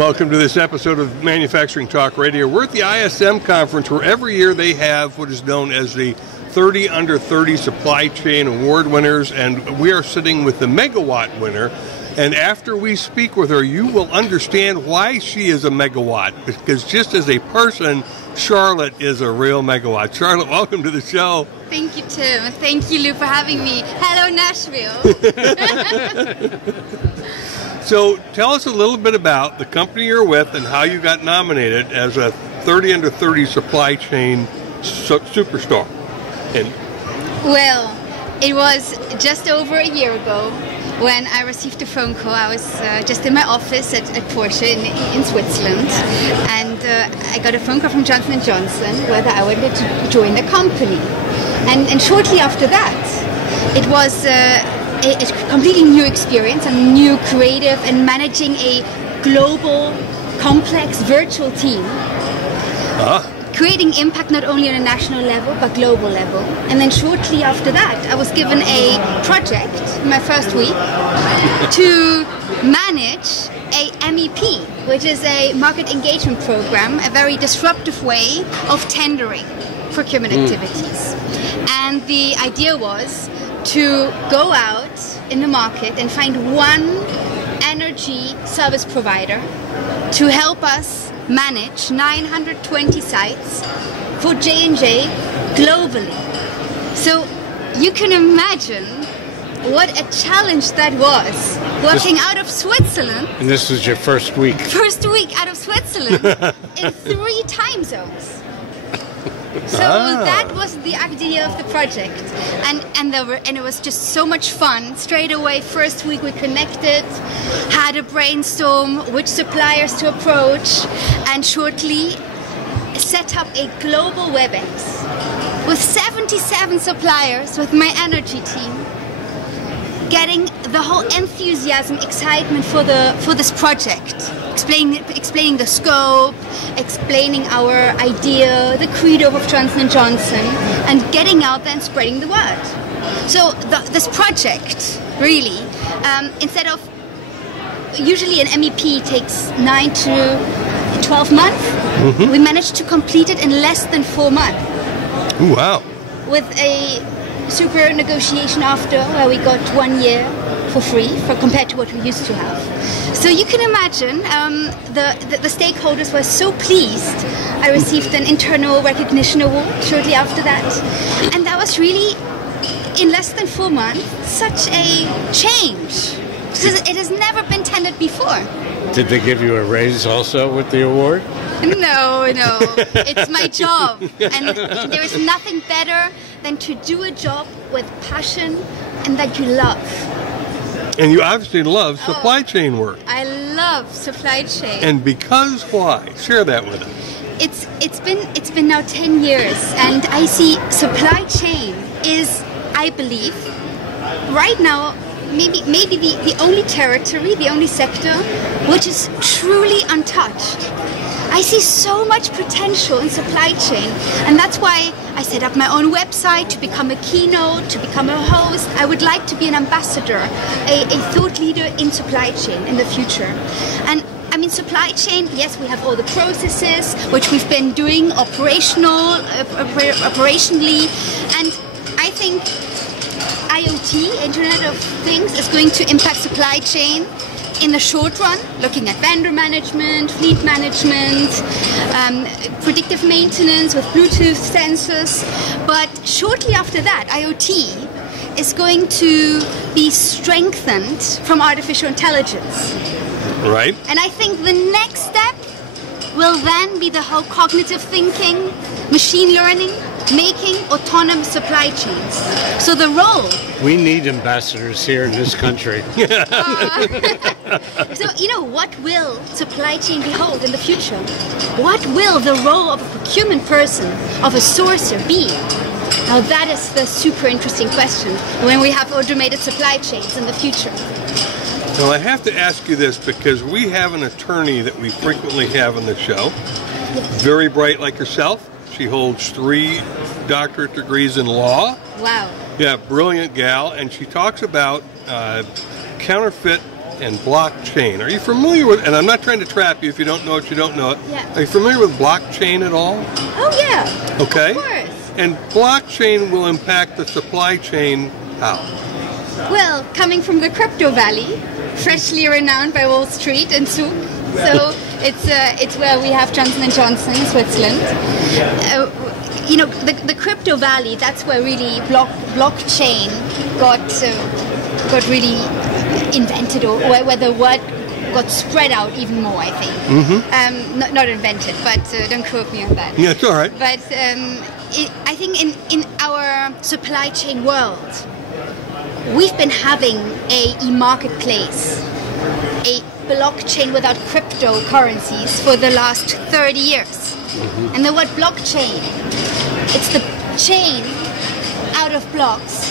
Welcome to this episode of Manufacturing Talk Radio. We're at the ISM conference where every year they have what is known as the 30 Under 30 Supply Chain Award winners, and we are sitting with the Megawatt winner. And after we speak with her, you will understand why she is a megawatt, because just as a person, Charlotte is a real megawatt. Charlotte, welcome to the show. Thank you, Tim. Thank you, Lou, for having me. Hello, Nashville. So tell us a little bit about the company you're with and how you got nominated as a 30 Under 30 Supply Chain Superstar. Well, it was just over a year ago when I received a phone call. I was just in my office at Porsche in Switzerland, and I got a phone call from Johnson & Johnson whether I wanted to join the company. And shortly after that, it was a completely new experience, a new creative, and managing a global, complex, virtual team. Creating impact not only on a national level, but global level. And then shortly after that, I was given a project in my first week to manage a MEP, which is a market engagement program, a very disruptive way of tendering procurement activities. And the idea was to go out in the market and find one energy service provider to help us manage 920 sites for J&J globally. So you can imagine what a challenge that was, working out of Switzerland. And this was your first week? First week out of Switzerland in 3 time zones. So that was the idea of the project, and it was just so much fun. Straight away, first week we connected, had a brainstorm which suppliers to approach, and shortly set up a global WebEx with 77 suppliers with my energy team, getting the whole enthusiasm, excitement for this project. Explaining the scope, explaining our idea, the credo of Johnson & Johnson, and getting out there and spreading the word. So this project, really, instead of, usually an MEP takes 9 to 12 months, we managed to complete it in less than 4 months. Ooh, wow. With a super negotiation after, where we got 1 year for free compared to what we used to have. So you can imagine the stakeholders were so pleased. I received an internal recognition award shortly after that, and that was really, in less than 4 months, such a change, because it has never been tendered before. Did they give you a raise also with the award? No, it's my job, and there is nothing better than to do a job with passion and that you love. And you obviously love supply chain work. I love supply chain. And because why? Share that with us. It's been now 10 years, and I see supply chain is, I believe, right now maybe the only territory, the only sector which is truly untouched. I see so much potential in supply chain, and that's why I set up my own website to become a keynote, to become a host. I would like to be an ambassador, a thought leader in supply chain in the future. And I mean, supply chain, yes, we have all the processes, which we've been doing operationally, and I think IoT, Internet of Things, is going to impact supply chain in the short run, looking at vendor management, fleet management, predictive maintenance with Bluetooth sensors. But shortly after that, IoT is going to be strengthened from artificial intelligence. Right. And I think the next step will then be the whole cognitive thinking, machine learning, making autonomous supply chains. So the role... We need ambassadors here in this country. So, what will supply chain behold in the future? What will the role of a procurement person, of a sourcer be? Now that is the super interesting question when we have automated supply chains in the future. Well, I have to ask you this because we have an attorney that we frequently have on the show. Yes. Very bright like yourself. She holds 3 doctorate degrees in law. Wow. Yeah, brilliant gal. And she talks about counterfeit and blockchain. Are you familiar with, and I'm not trying to trap you if you don't know it, you don't know it. Yeah. Are you familiar with blockchain at all? Oh yeah. Okay. Of course. And blockchain will impact the supply chain how? Well, coming from the crypto valley, freshly renowned by Wall Street and Zug. So it's where we have Johnson & Johnson in Switzerland. You know, the crypto valley, that's where really blockchain got really invented, or where the word got spread out even more, I think. Mm-hmm. Not invented, but don't quote me on that. Yeah, it's all right. But I think in our supply chain world, we've been having a e-marketplace, a blockchain without cryptocurrencies for the last 30 years. Mm-hmm. And the word blockchain, it's the chain out of blocks,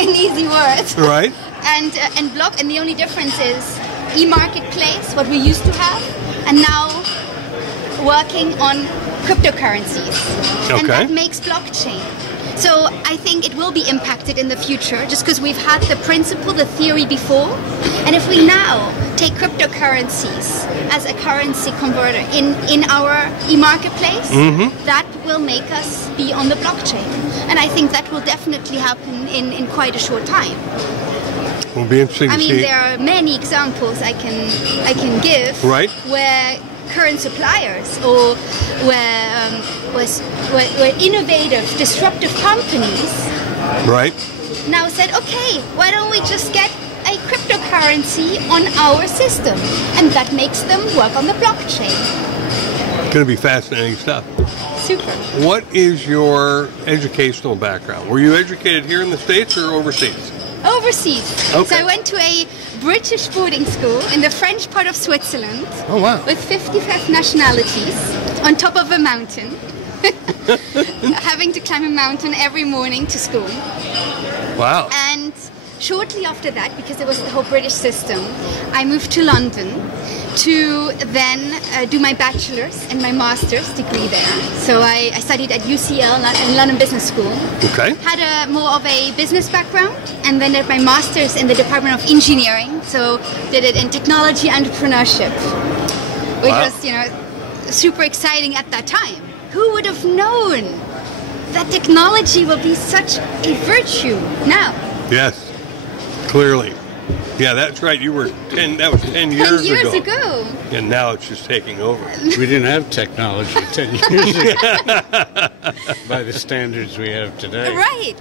in easy words. Right. And the only difference is e-marketplace, what we used to have, and now working on cryptocurrencies. Okay. And that makes blockchain. So I think it will be impacted in the future, just because we've had the principle, the theory before. And if we now take cryptocurrencies as a currency converter in our e-marketplace, that will make us be on the blockchain. And I think that will definitely happen in quite a short time. Will be interesting to see. I mean, there are many examples I can give, right, where current suppliers or where innovative, disruptive companies, right, now said, okay, why don't we just get a cryptocurrency on our system, and that makes them work on the blockchain. Going to be fascinating stuff. Super. What is your educational background? Were you educated here in the States or overseas? Overseas. Okay. So I went to a British boarding school in the French part of Switzerland. Oh, wow. With 55 nationalities on top of a mountain. Having to climb a mountain every morning to school. Wow. And shortly after that, because it was the whole British system, I moved to London to then do my bachelor's and my master's degree there. So I studied at UCL in London Business School. Okay. Had more of a business background, and then did my master's in the Department of Engineering. So did it in technology entrepreneurship, which was, you know, super exciting at that time. Who would have known that technology will be such a virtue now? Yes, clearly. Yeah, that's right. You were 10. That was 10 years ago. 10 years ago. And now it's just taking over. We didn't have technology 10 years ago by the standards we have today. Right.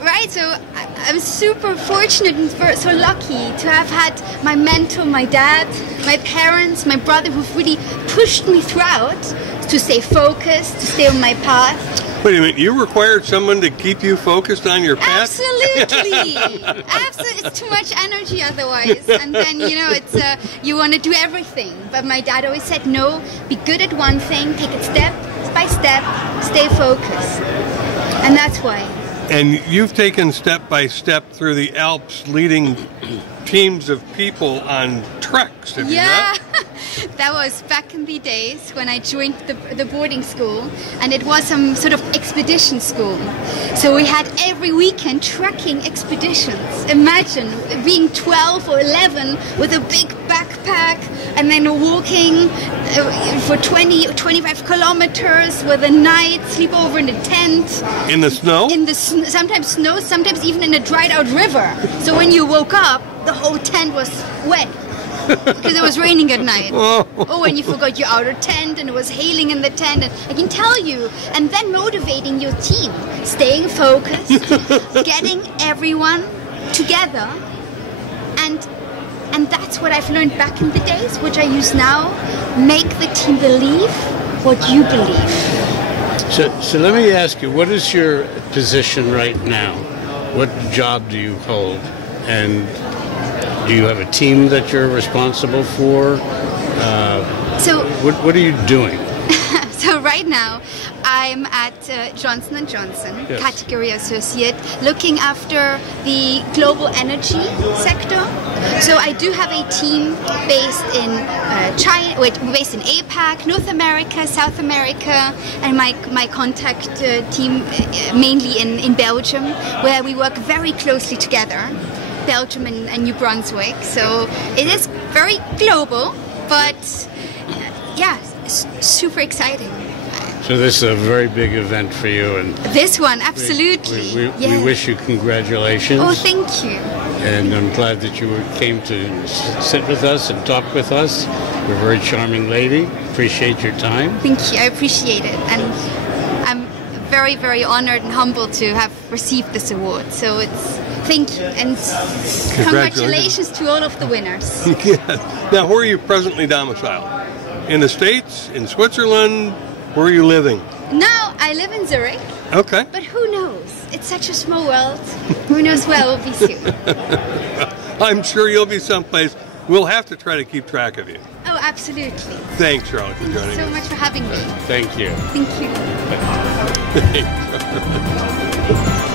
Right, so I'm super fortunate and so lucky to have had my mentor, my dad, my parents, my brother, who've really pushed me throughout to stay focused, to stay on my path. Wait a minute, you required someone to keep you focused on your path? Absolutely. Absolutely. It's too much energy otherwise. And then, you know, it's you want to do everything. But my dad always said, no, be good at one thing, take it step by step, stay focused. And that's why. And you've taken step by step through the Alps, leading teams of people on treks, have you not? That was back in the days when I joined the boarding school, and it was some sort of expedition school. So we had every weekend trekking expeditions. Imagine being 12 or 11 with a big backpack and then walking for 20 or 25 kilometers with a night, sleep over in a tent. In the snow? Sometimes snow, sometimes even in a dried out river. So when you woke up, the whole tent was wet. Because it was raining at night. Oh, and you forgot your outer tent, and it was hailing in the tent. And I can tell you, and then motivating your team, staying focused, getting everyone together, and that's what I've learned back in the days, which I use now. Make the team believe what you believe. So let me ask you, what is your position right now? What job do you hold? And do you have a team that you're responsible for? What are you doing? So right now, I'm at Johnson & Johnson, yes, category associate, looking after the global energy sector. So I do have a team based in China, based in APAC, North America, South America, and my contact team mainly in Belgium, where we work very closely together. Belgium and New Brunswick. So it is very global, but yeah, it's super exciting. So this is a very big event for you, and this one, absolutely. We wish you congratulations. Oh, thank you. And I'm glad that you came to sit with us and talk with us. You're a very charming lady. Appreciate your time. Thank you. I appreciate it, and I'm very, very honored and humbled to have received this award. So thank you, and congratulations to all of the winners. Yeah. Now, where are you presently domiciled? In the States? In Switzerland? Where are you living? Now I live in Zurich. Okay. But who knows? It's such a small world. Who knows where we'll be soon? I'm sure you'll be someplace. We'll have to try to keep track of you. Oh, absolutely. Thanks, Charlotte, for joining us. Thank you so much for having me. Thank you. Thank you. Thanks.